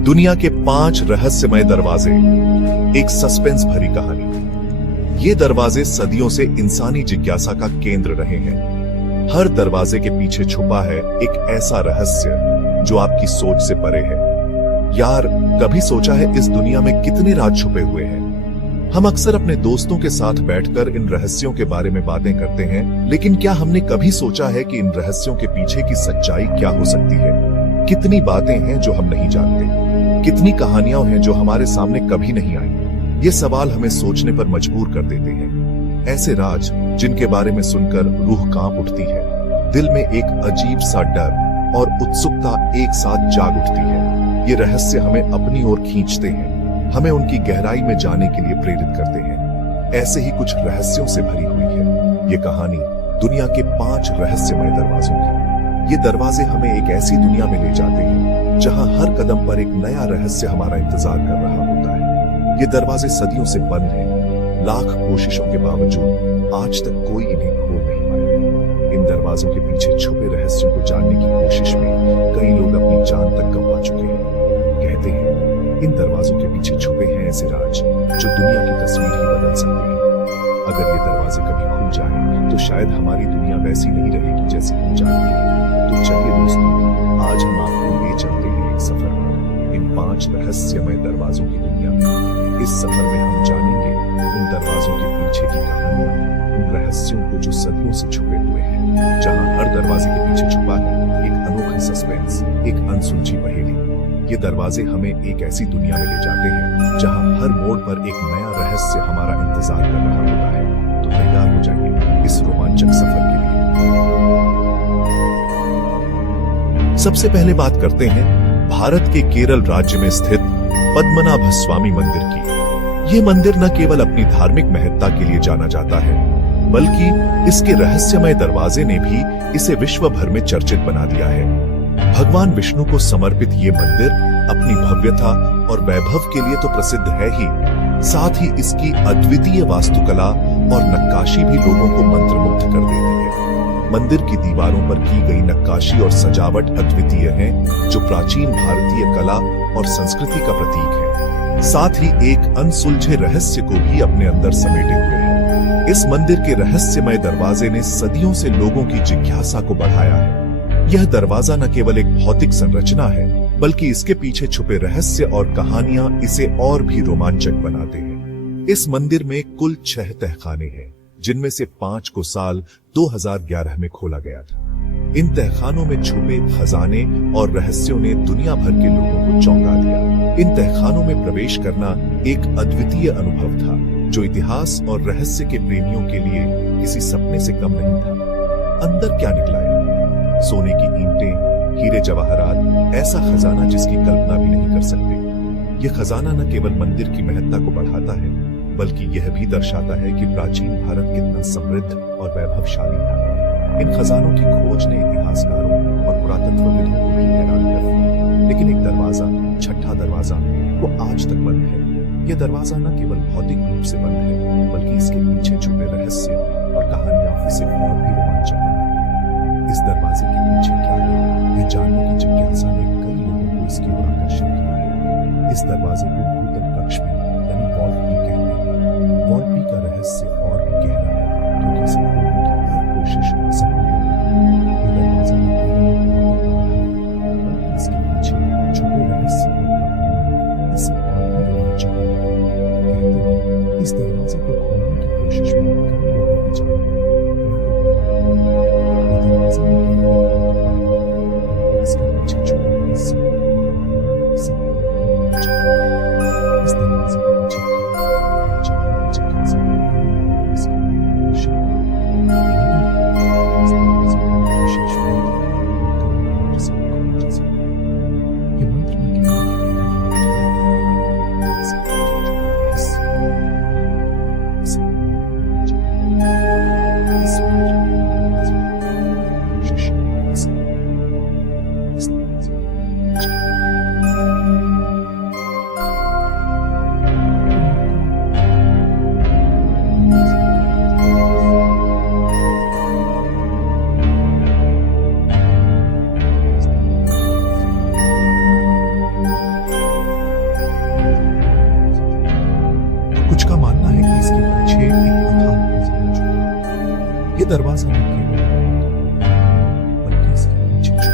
दुनिया के 5 रहस्यमय दरवाजे, एक सस्पेंस भरी कहानी। ये दरवाजे सदियों से इंसानी जिज्ञासा का केंद्र रहे हैं। हर दरवाजे के पीछे छुपा है एक ऐसा रहस्य जो आपकी सोच से परे है। यार, कभी सोचा है इस दुनिया में कितने राज छुपे हुए हैं? हम अक्सर अपने दोस्तों के साथ बैठकर इन रहस्यों के बारे में बातें करते हैं, लेकिन क्या हमने कभी सोचा है कि इन रहस्यों के पीछे की सच्चाई क्या हो सकती है? कितनी बातें हैं जो हम नहीं जानते, कितनी कहानियां हैं जो हमारे सामने कभी नहीं आई? ये सवाल हमें सोचने पर मजबूर कर देते हैं। ऐसे राज जिनके बारे में सुनकर रूह कांप उठती है, दिल में एक अजीब सा डर और उत्सुकता एक साथ जाग उठती है। ये रहस्य हमें अपनी ओर खींचते हैं, हमें उनकी गहराई में जाने के लिए प्रेरित करते हैं। ऐसे ही कुछ रहस्यों से भरी हुई है ये कहानी, दुनिया के 5 रहस्यमय दरवाजों की। ये दरवाजे हमें एक ऐसी दुनिया में ले जाते हैं जहां हर कदम पर एक नया रहस्य हमारा इंतजार कर रहा होता है। ये दरवाजे सदियों से बंद हैं, लाख कोशिशों के बावजूद आज तक कोई इन्हें खोल नहीं पाया। इन दरवाजों के पीछे छुपे रहस्यों को जानने की कोशिश में कई लोग अपनी जान तक गंवा चुके हैं। कहते हैं इन दरवाजों के पीछे छुपे हैं ऐसे राज जो दुनिया की तस्वीर ही बदल सकते हैं। अगर ये दरवाजे कभी खुल जाएं, तो शायद हमारी दुनिया वैसी नहीं रहेगी जैसी हम जानते हैं। तो चलिए दोस्तों, आज हम आपको ले चलते हैं एक सफर पर, इन 5 रहस्यमय दरवाजों की दुनिया में। इस सफर में हम जानेंगे उन दरवाजों के पीछे की कहानियां, उन रहस्यों को जो सदियों से छुपे हुए हैं, जहां हर दरवाजे के पीछे छुपा है एक अनोखा सस्पेंस, एक अनसुलझी पहेली। ये दरवाजे हमें एक ऐसी दुनिया में ले जाते हैं जहां हर मोड़ पर एक नया रहस्य हमारा इंतजार कर रहा होता है। तो तैयार हो जाइए इस रोमांचक सफर के लिए। सबसे पहले बात करते हैं भारत के केरल राज्य में स्थित पद्मनाभ स्वामी मंदिर की। ये मंदिर न केवल अपनी धार्मिक महत्ता के लिए जाना जाता है, बल्कि इसके रहस्यमय दरवाजे ने भी इसे विश्व भर में चर्चित बना दिया है। भगवान विष्णु को समर्पित ये मंदिर अपनी भव्यता और वैभव के लिए तो प्रसिद्ध है ही, साथ ही इसकी अद्वितीय वास्तुकला और नक्काशी भी लोगों को मंत्रमुग्ध कर देती है। मंदिर की दीवारों पर की गई नक्काशी और सजावट अद्वितीय है, जो प्राचीन भारतीय कला और संस्कृति का प्रतीक है। साथ ही एक अनसुलझे रहस्य को भी अपने अंदर समेटे हुए है। इस मंदिर के रहस्यमय दरवाजे ने सदियों से लोगों की जिज्ञासा को बढ़ाया है। यह दरवाजा न केवल एक भौतिक संरचना है, बल्कि इसके पीछे छुपे रहस्य और कहानियां इसे और भी रोमांचक बनाते हैं। इस मंदिर में कुल 6 तहखाने हैं, जिनमें से 5 को साल 2011 में खोला गया था। इन तहखानों में छुपे खजाने और रहस्यों ने दुनिया भर के लोगों को चौंका दिया। इन तहखानों में प्रवेश करना एक अद्वितीय अनुभव था, जो इतिहास और रहस्य के प्रेमियों के लिए किसी सपने से कम नहीं था। अंदर क्या निकला है? सोने की ईंटें, हीरे जवाहरात, ऐसा खजाना जिसकी कल्पना भी नहीं कर सकते। यह खजाना न केवल मंदिर की महत्ता को बढ़ाता है, बल्कि यह भी दर्शाता है कि प्राचीन भारत कितना समृद्ध और वैभवशाली था। इन खजानों की खोज ने इतिहासकारों और पुरातत्वविदों को भी हैरान कर दिया। लेकिन एक दरवाजा, 6ठा दरवाजा, वो आज तक बंद है। यह दरवाजा न केवल भौतिक रूप से बंद है, बल्कि इसके पीछे छुपे रहस्य और कहानियां इसे और भी रोमांचक बनाती हैं। इस दरवाजे के पीछे क्या है, ये जानने की जिज्ञासा ने कई लोगों को इसकी ओर आकर्षित किया है। इस दरवाजे को भूतल कक्ष भी यानी वॉल्ट भी कहते हैं। वॉल्ट भी का रहस्य और भी गहरा है, क्योंकि इसे खोलने की हर कोशिश असफल हो गई। ये दरवाजा न केवल बल्कि इसके पीछे छुपे रहस्य और कहानियां इसे और भी रोमांचक बनाते हैं। कहते हैं इस दरवाजे को खोलने की कोशिश में कई लोगों की जान गई। इसके पीछे छुपे रहस्य, इस दरवाजे के पीछे दरवाजा न केवल बल्कि इसके पीछे जो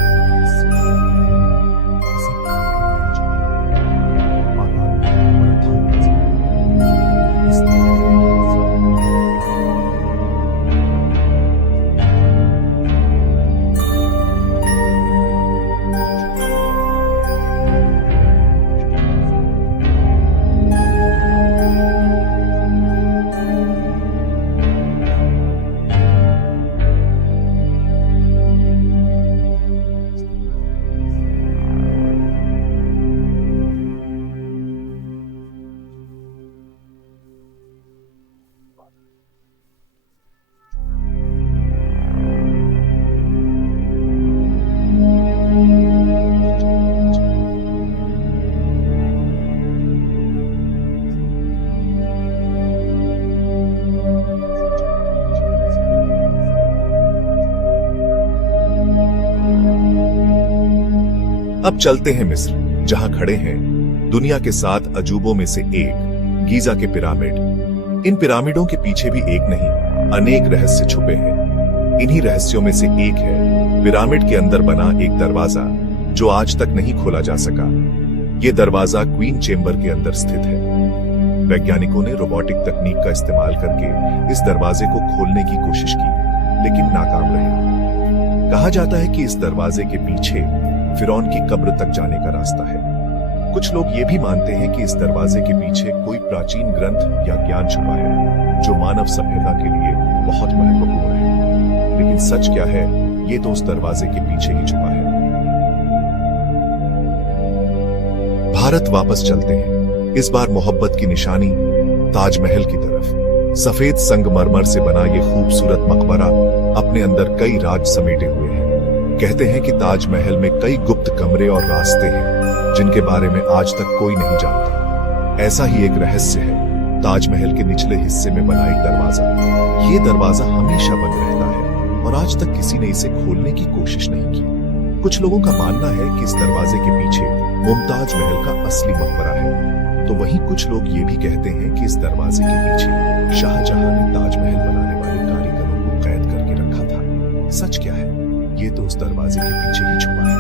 अब चलते हैं मिस्र, जहां खड़े हैं दुनिया के 7 अजूबों में से एक गीजा के पिरामिड। इन पिरामिडों के पीछे भी एक नहीं अनेक रहस्य छुपे हैं। इन्हीं रहस्यों में से एक है पिरामिड के अंदर बना एक दरवाजा जो आज तक नहीं खोला जा सका। यह दरवाजा क्वीन चेंबर के अंदर स्थित है। वैज्ञानिकों ने रोबोटिक तकनीक का इस्तेमाल करके इस दरवाजे को खोलने की कोशिश की, लेकिन नाकाम रहे। कहा जाता है कि इस दरवाजे के पीछे फिरौन की कब्र तक जाने का रास्ता है। कुछ लोग ये भी मानते हैं कि इस दरवाजे के पीछे कोई प्राचीन ग्रंथ या ज्ञान छुपा है जो मानव सभ्यता के लिए बहुत महत्वपूर्ण है। लेकिन सच क्या है, ये तो उस दरवाजे के पीछे ही छुपा है। भारत वापस चलते हैं, इस बार मोहब्बत की निशानी ताजमहल की तरफ। सफेद संगमरमर से बना ये खूबसूरत मकबरा अपने अंदर कई राज समेटे हुए है। कहते हैं कि ताजमहल में कई गुप्त कमरे और रास्ते हैं जिनके बारे में आज तक कोई नहीं जानता। ऐसा ही एक रहस्य है ताजमहल के निचले हिस्से में बना एक दरवाजा। ये दरवाजा हमेशा बंद रहता है और आज तक किसी ने इसे खोलने की कोशिश नहीं की। कुछ लोगों का मानना है कि इस दरवाजे के पीछे मुमताज महल का असली मकबरा है, तो वहीं कुछ लोग ये भी कहते हैं कि इस दरवाजे के पीछे शाहजहां ने ताजमहल बनाने वाले कारीगरों को कैद करके रखा था। सच क्या है, ये तो उस दरवाजे के पीछे ही छुपा है।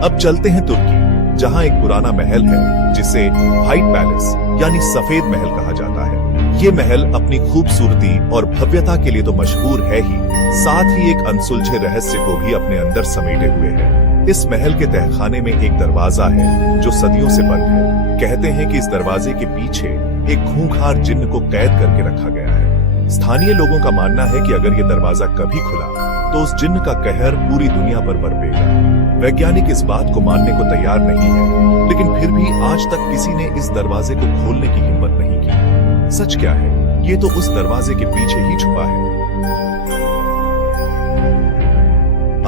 अब चलते हैं तुर्की, जहां एक पुराना महल है जिसे व्हाइट पैलेस यानी सफेद महल कहा जाता है। ये महल अपनी खूबसूरती और भव्यता के लिए तो मशहूर है ही, साथ ही एक अनसुलझे रहस्य को भी अपने अंदर समेटे हुए है। इस महल के तहखाने में एक दरवाजा है जो सदियों से बंद है। कहते हैं कि इस दरवाजे के पीछे एक खूंखार जिन्न को कैद करके रखा गया है। स्थानीय लोगों का मानना है कि अगर यह दरवाजा कभी खुला तो उस जिन्न का कहर पूरी दुनिया पर बरपेगा। वैज्ञानिक इस बात को मानने को तैयार नहीं है, लेकिन फिर भी आज तक किसी ने इस दरवाजे को खोलने की हिम्मत नहीं की। सच क्या है, ये तो उस दरवाजे के पीछे ही छुपा है।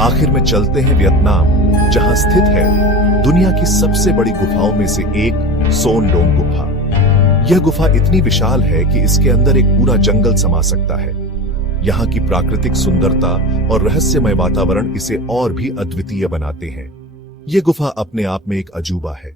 आखिर में चलते हैं वियतनाम, जहां स्थित है दुनिया की सबसे बड़ी गुफाओं में से एक सोन डोंग गुफा। यह गुफा इतनी विशाल है कि इसके अंदर एक पूरा जंगल समा सकता है। यहाँ की प्राकृतिक सुंदरता और रहस्यमय वातावरण इसे और भी अद्वितीय बनाते हैं। यह गुफा अपने आप में एक अजूबा है।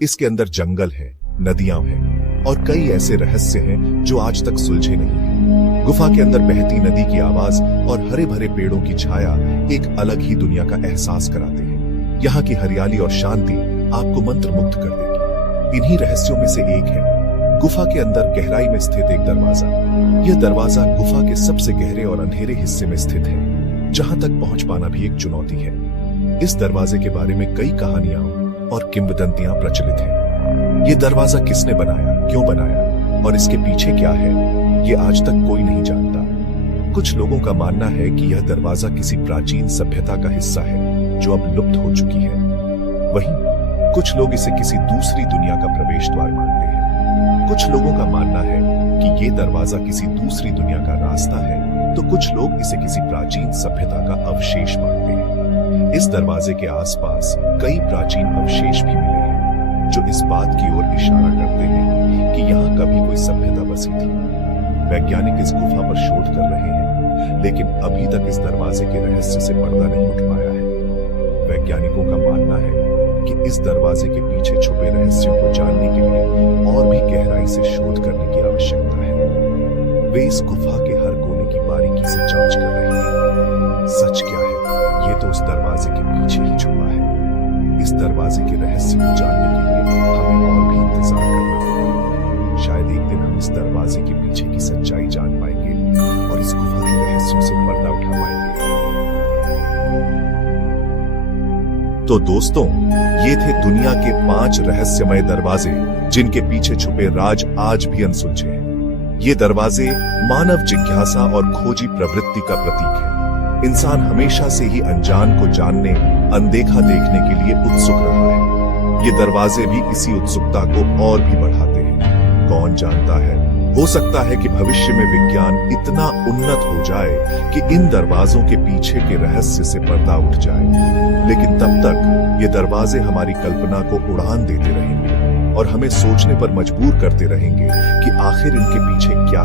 इसके अंदर जंगल है, नदियां हैं और कई ऐसे रहस्य हैं जो आज तक सुलझे नहीं हैं। गुफा के अंदर बहती नदी की आवाज और हरे भरे पेड़ों की छाया एक अलग ही दुनिया का एहसास कराते हैं। यहाँ की हरियाली और शांति आपको मंत्रमुग्ध कर देगी। इन्हीं रहस्यों में से एक है गुफा के अंदर गहराई में स्थित एक दरवाजा। यह दरवाजा गुफा के सबसे गहरे और अंधेरे हिस्से में स्थित है, जहां तक पहुंच पाना भी एक चुनौती है। इस दरवाजे के बारे में कई कहानियां और किंवदंतियां प्रचलित हैं। यह दरवाजा किसने बनाया, क्यों बनाया और इसके पीछे क्या है, ये आज तक कोई नहीं जानता। कुछ लोगों का मानना है कि यह दरवाजा किसी प्राचीन सभ्यता का हिस्सा है जो अब लुप्त हो चुकी है। वहीं कुछ लोग इसे किसी दूसरी दुनिया का प्रवेश द्वार मानते हैं। कुछ लोगों का मानना है कि ये दरवाजा किसी दूसरी दुनिया का रास्ता है, तो कुछ लोग इसे किसी प्राचीन सभ्यता का अवशेष मानते हैं। इस दरवाजे के आसपास कई प्राचीन अवशेष भी मिले हैं जो इस बात की ओर इशारा करते हैं कि यहाँ कभी कोई सभ्यता बसी थी। वैज्ञानिक इस गुफा पर शोध कर रहे हैं, लेकिन अभी तक इस दरवाजे के रहस्य से पर्दा नहीं उठ पाया है। वैज्ञानिकों का मानना है कि इस दरवाजे के पीछे छुपे रहस्यों को जानने के लिए और भी गहराई से शोध करने की आवश्यकता है। वे इस गुफा के हर कोने की बारीकी से जांच कर रहे हैं। सच क्या है, ये तो उस दरवाजे के पीछे ही छुपा है। इस दरवाजे के रहस्य को जानने के लिए हमें और भी इंतजार करना होगा। शायद एक दिन हम इस दरवाजे के पीछे की सच्चाई जान पाएंगे और इस गुफा के रहस्यों से पर्दा उठा पाएंगे। तो दोस्तों, ये थे दुनिया के 5 रहस्यमय दरवाजे जिनके पीछे छुपे राज आज भी अनसुलझे हैं। ये दरवाजे मानव जिज्ञासा और खोजी प्रवृत्ति का प्रतीक है। इंसान हमेशा से ही अनजान को जानने, अनदेखा देखने के लिए उत्सुक रहा है। ये दरवाजे भी इसी उत्सुकता को और भी बढ़ाते हैं। कौन जानता है, हो सकता है कि भविष्य में विज्ञान इतना उन्नत हो जाए कि इन दरवाजों के पीछे के रहस्य से पर्दा उठ जाए। लेकिन तब तक ये दरवाजे हमारी कल्पना को उड़ान देते रहेंगे और हमें सोचने पर मजबूर करते रहेंगे कि आखिर इनके पीछे क्या